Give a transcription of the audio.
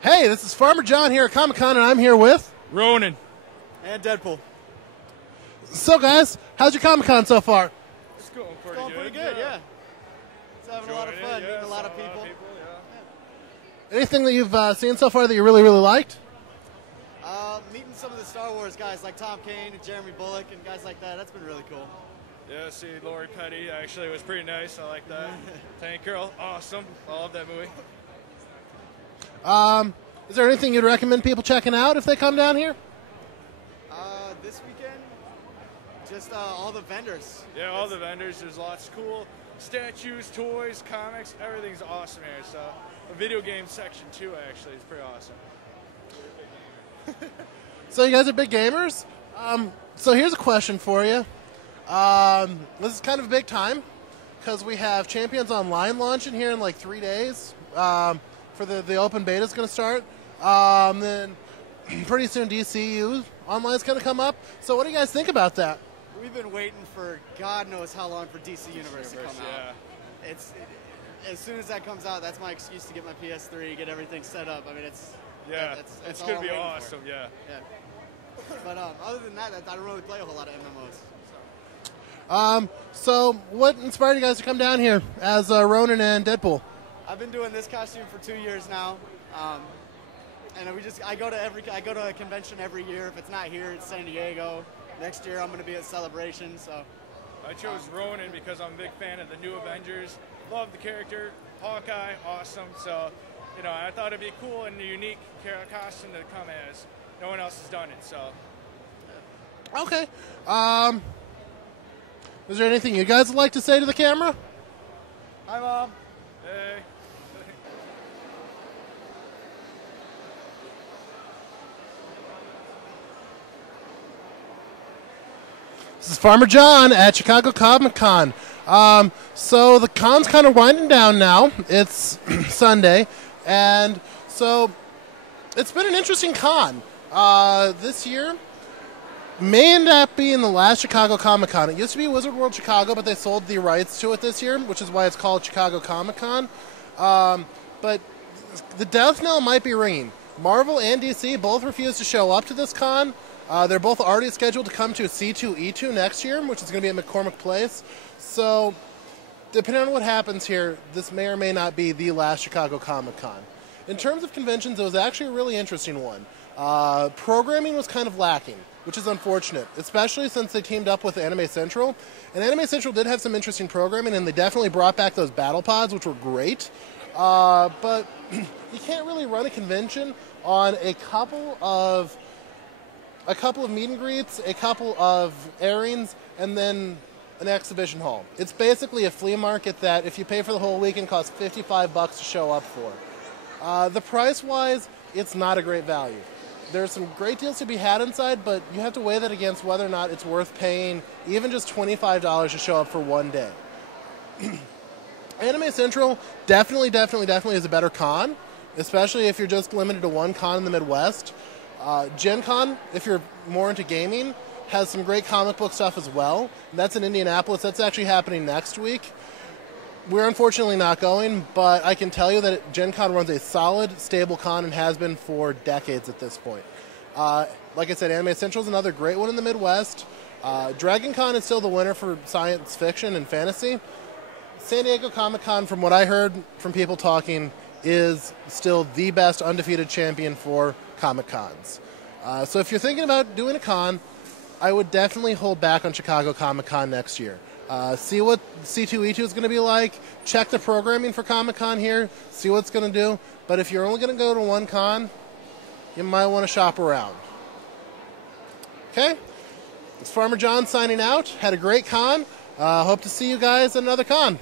Hey, this is Farmer John here at Comic-Con, and I'm here with... Ronan. And Deadpool. So, guys, how's your Comic-Con so far? It's going It's going pretty good, yeah. It's having a lot of fun, meeting a lot of people. Anything that you've seen so far that you really, really liked? Meeting some of the Star Wars guys like Tom Kane and Jeremy Bullock and guys like that, that's been really cool. Yeah, see Lori Petty actually was pretty nice. I like that. Tank Girl, awesome. I love that movie. Is there anything you'd recommend people checking out if they come down here? This weekend, just all the vendors. Yeah, all the vendors. There's lots of cool statues, toys, comics. Everything's awesome here. So the video game section too actually is pretty awesome. So you guys are big gamers? So here's a question for you. This is kind of a big time because we have Champions Online launching here in like 3 days. For the open beta is going to start. Then pretty soon DCU Online is going to come up. So what do you guys think about that? We've been waiting for God knows how long for DC Universe to come out. As soon as that comes out, that's my excuse to get my PS3, get everything set up. I mean, it's it's going to be awesome. Yeah. But other than that, I don't really play a whole lot of MMOs. So what inspired you guys to come down here as Ronan and Deadpool? I've been doing this costume for 2 years now, and I go to a convention every year. If it's not here, it's San Diego. Next year, I'm going to be at Celebration. So I chose Ronan because I'm a big fan of the new Avengers. Love the character, Hawkeye, awesome. So I thought it'd be cool and a unique costume to come as. No one else has done it. So okay. Is there anything you guys would like to say to the camera? Hi, Mom. Hey. This is Farmer John at Chicago Comic-Con. So the con's kind of winding down now. It's Sunday, and so it's been an interesting con. This year may end up being the last Chicago Comic-Con. It used to be Wizard World Chicago, but they sold the rights to it this year, which is why it's called Chicago Comic-Con. But the death knell might be ringing. Marvel and DC both refused to show up to this con. They're both already scheduled to come to C2E2 next year, which is going to be at McCormick Place. So, depending on what happens here, this may or may not be the last Chicago Comic-Con. In terms of conventions, it was actually a really interesting one. Programming was kind of lacking, which is unfortunate, especially since they teamed up with Anime Central. And Anime Central did have some interesting programming, and they definitely brought back those battle pods, which were great. But you can't really run a convention on a couple of meet and greets, a couple of airings, and then an exhibition hall. It's basically a flea market that, if you pay for the whole weekend, costs $55 to show up for. The price-wise, it's not a great value. There's some great deals to be had inside, but you have to weigh that against whether or not it's worth paying even just $25 to show up for one day. Anime Central definitely is a better con, especially if you're just limited to one con in the Midwest. Gen Con, if you're more into gaming, has some great comic book stuff as well. That's in Indianapolis. That's actually happening next week. We're unfortunately not going, but I can tell you that Gen Con runs a solid, stable con and has been for decades at this point. Like I said, Anime Central is another great one in the Midwest. Dragon Con is still the winner for science fiction and fantasy. San Diego Comic-Con, from what I heard from people talking, is still the best undefeated champion for Comic-Cons. So if you're thinking about doing a con, I would definitely hold back on Chicago Comic-Con next year. See what C2E2 is going to be like. Check the programming for Comic-Con here. See what it's going to do. But if you're only going to go to one con, you might want to shop around. Okay? It's Farmer John signing out. Had a great con. Hope to see you guys at another con.